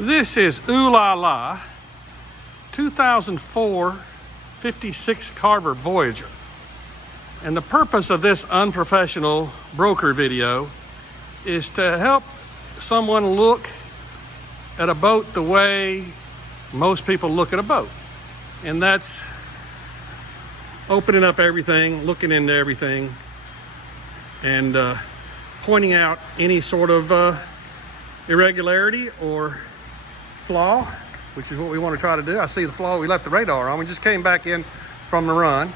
This is Ooh La La 2004 56 Carver Voyager. And the purpose of this unprofessional broker video is to help someone look at a boat the way most people look at a boat. And that's opening up everything, looking into everything, and pointing out any sort of irregularity or flaw, which is what we want to try to do. I see the flaw. We left the radar on. We just came back in from the run.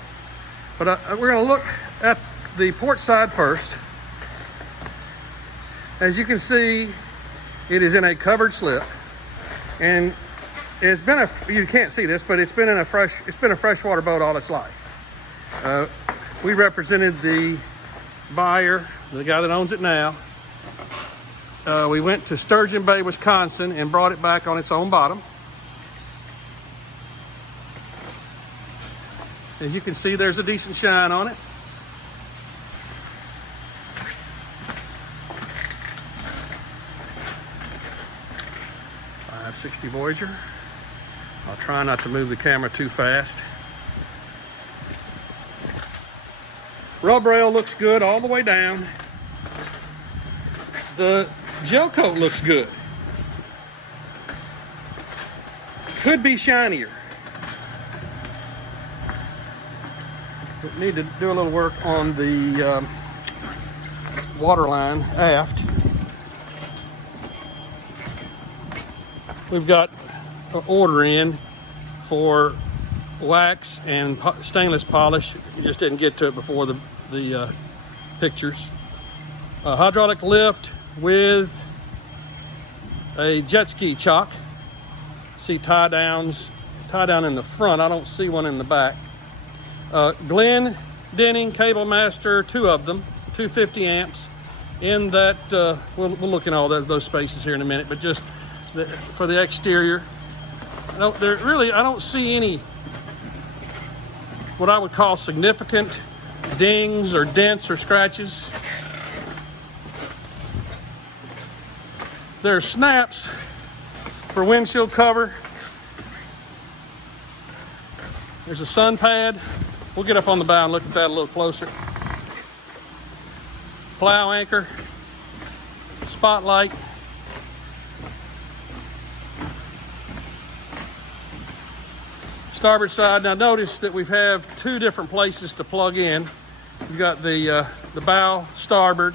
But we're going to look at the port side first. As you can see, it is in a covered slip, and it's been you can't see this, but it's been a freshwater boat all its life. We represented the buyer, the guy that owns it now. We went to Sturgeon Bay, Wisconsin, and brought it back on its own bottom. As you can see, there's a decent shine on it. .560 Voyager. I'll try not to move the camera too fast. Rub rail looks good all the way down. The gel coat looks good. Could be shinier. We need to do a little work on the waterline aft. We've got an order in for wax and stainless polish. We just didn't get to it before the pictures. Hydraulic lift with a jet ski chock. See tie down in the front. I don't see one in the back. Glen Denning Cable Master, 2 of them, 250 amps. In that, we'll look in all those spaces here in a minute, but just for the exterior. I don't see any what I would call significant dings or dents or scratches. There's snaps for windshield cover. There's a sun pad. We'll get up on the bow and look at that a little closer. Plow anchor, spotlight. Starboard side. Now notice that we have 2 different places to plug in. We've got the bow starboard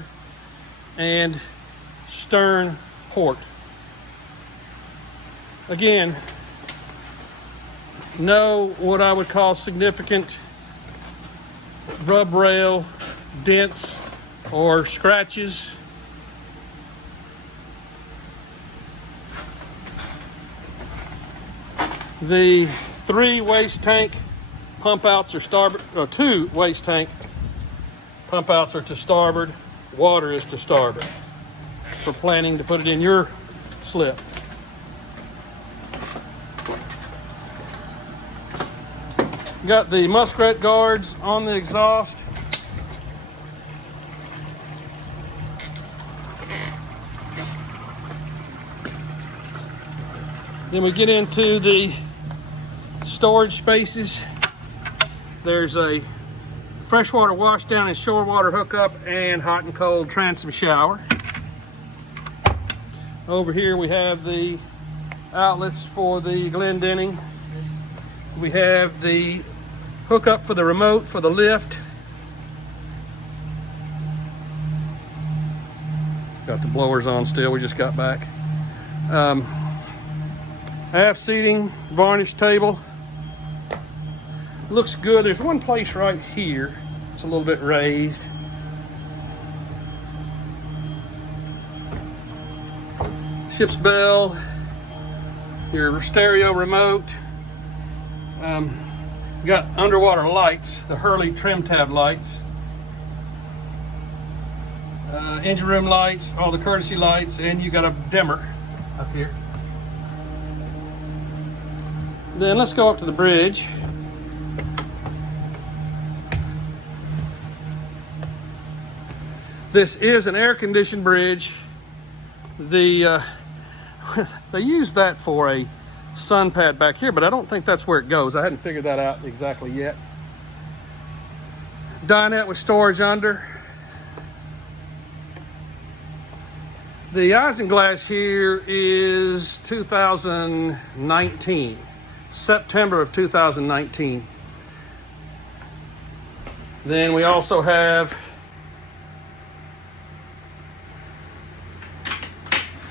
and stern port. Again, no what I would call significant rub rail dents or scratches. The 3 waste tank pump outs are starboard, or 2 waste tank pump outs are to starboard. Water is to starboard for planning to put it in your slip. Got the muskrat guards on the exhaust. Then we get into the storage spaces. There's a freshwater wash down and shore water hookup and hot and cold transom shower. Over here we have the outlets for the Glen Denning. We have the hookup for the remote for the lift. Got the blowers on still, we just got back. Aft seating, varnish table. Looks good. There's one place right here. It's a little bit raised. Ship's bell, your stereo remote. We got underwater lights, the Hurley trim tab lights. Engine room lights, all the courtesy lights, and you got a dimmer up here. Then let's go up to the bridge. This is an air-conditioned bridge. The they use that for a sun pad back here, but I don't think that's where it goes. I hadn't figured that out exactly yet. Dinette with storage under. The isinglass here is 2019, September of 2019. Then we also have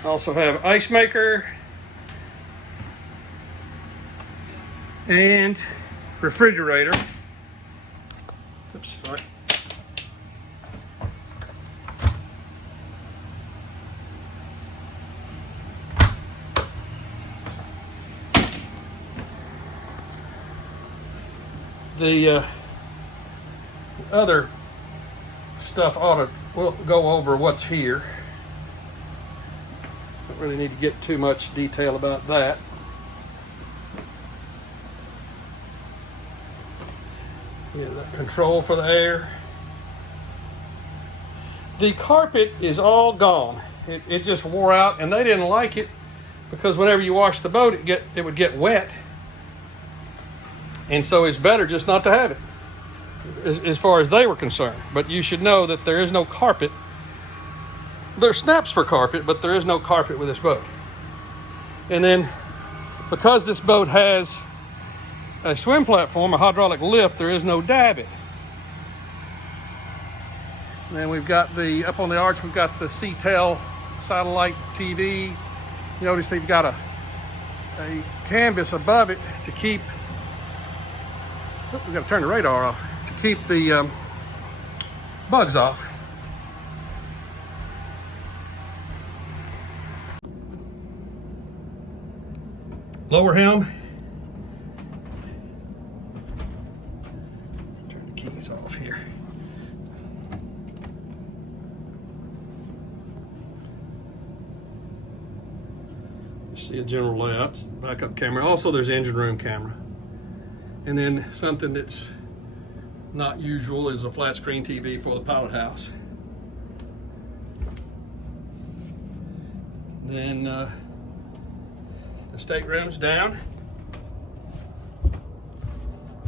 ice maker and refrigerator. Oops, sorry. The other stuff we'll go over what's here. Don't really need to get too much detail about that. Yeah, the control for the air. The carpet is all gone. It just wore out, and they didn't like it because whenever you wash the boat, it would get wet. And so it's better just not to have it, as far as they were concerned. But you should know that there is no carpet. There's snaps for carpet, but there is no carpet with this boat. And then, because this boat has a swim platform, a hydraulic lift, there is no dabbing. And then we've got up on the arch, we've got the CTEL satellite TV. You notice they've got a canvas above it to keep, we've got to turn the radar off, to keep the bugs off. Lower helm. Turn the keys off here. See a general layout, backup camera. Also, there's engine room camera. And then something that's not usual is a flat screen TV for the pilot house. Then the stateroom's down.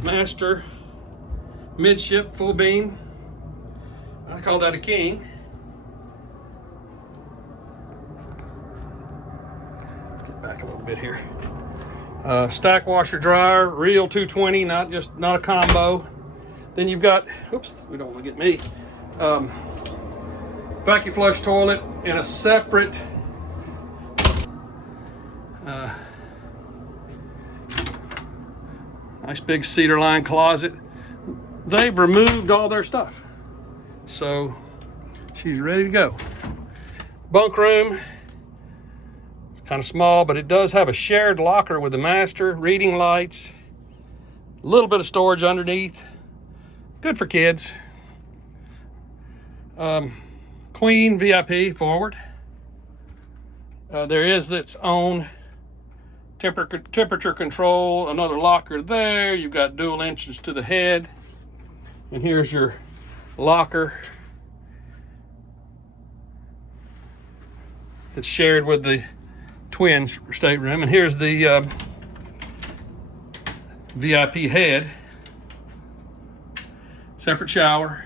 Master, midship, full beam. I call that a king. Get back a little bit here. Stack washer dryer, real 220, not a combo. Then you've got, oops, we don't want to get me. Vacuum flush toilet and a separate nice big cedar lined closet. They've removed all their stuff, so she's ready to go. Bunk room, kind of small, but it does have a shared locker with the master, reading lights, a little bit of storage underneath. Good for kids. Queen VIP forward. There is its own temperature control, another locker there. You've got dual entrance to the head. And here's your locker. It's shared with the twin stateroom. And here's the VIP head. Separate shower.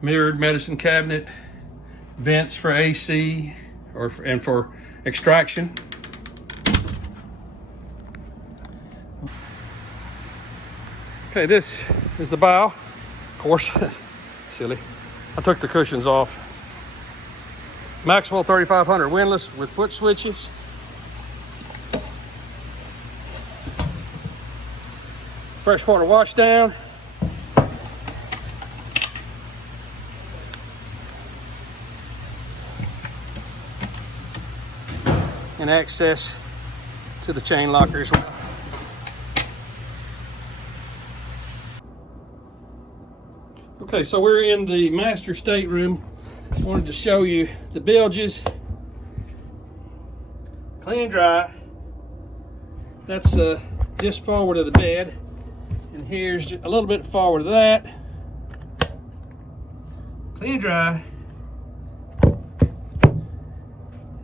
Mirrored medicine cabinet. Vents for AC and for extraction. Okay, this is the bow. Of course, silly. I took the cushions off. Maxwell 3500 windlass with foot switches. Freshwater wash down. And access to the chain locker as well. Okay, so we're in the master stateroom. I wanted to show you the bilges. Clean and dry. That's just forward of the bed. And here's a little bit forward of that. Clean and dry.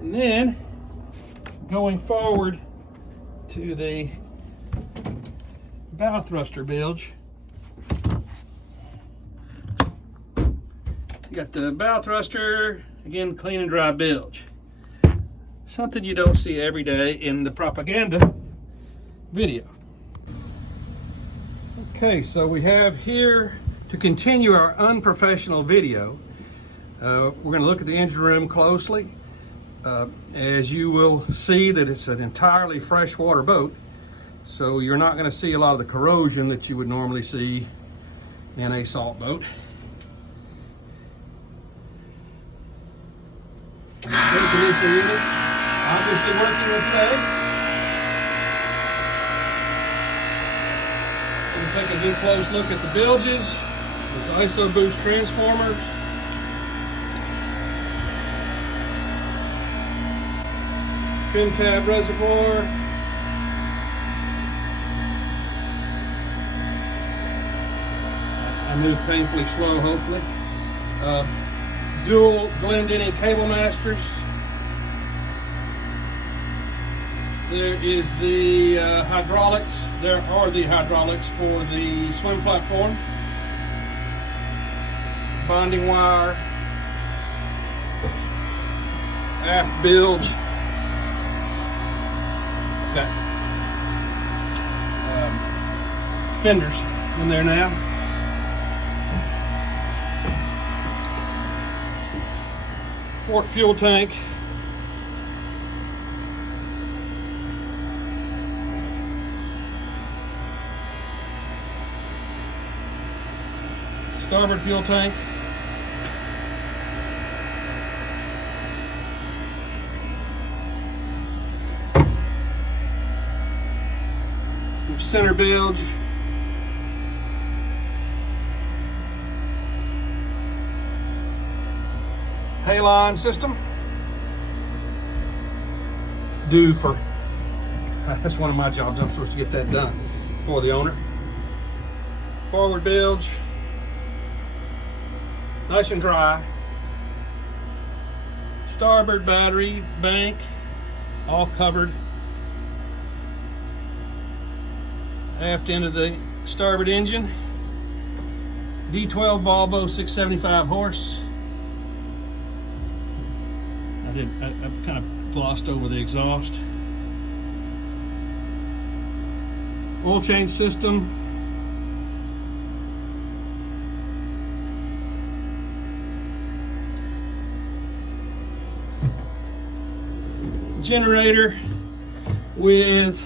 And then going forward to the bow thruster bilge. You got the bow thruster, again, clean and dry bilge. Something you don't see every day in the propaganda video. Okay, so we have here, to continue our unprofessional video, we're going to look at the engine room closely. As you will see that it's an entirely freshwater boat, so you're not going to see a lot of the corrosion that you would normally see in a salt boat. Air conditioning units, obviously working okay. We'll take a good close look at the bilges. There's ISO boost transformers. Trim tab reservoir. I move painfully slow, hopefully. Dual Glendinning cable masters. There is the hydraulics. There are the hydraulics for the swim platform. Bonding wire. Aft bilge. Got fenders in there now. Port fuel tank. Starboard fuel tank. Center bilge. Halon system. Due for, that's one of my jobs, I'm supposed to get that done for the owner. Forward bilge. Nice and dry. Starboard battery bank, all covered. Aft end of the starboard engine. V12 Volvo 675 horse. I kind of glossed over the exhaust. Oil change system. Generator with,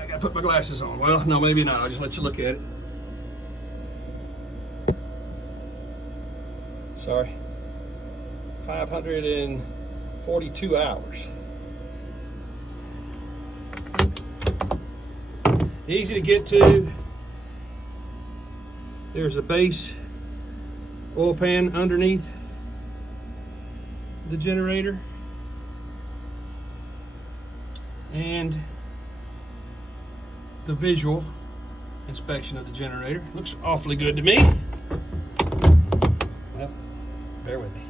I gotta put my glasses on. Well, no, maybe not. I'll just let you look at it. Sorry. 542 hours. Easy to get to. There's a base oil pan underneath the generator. And the visual inspection of the generator. Looks awfully good to me. Well, bear with me.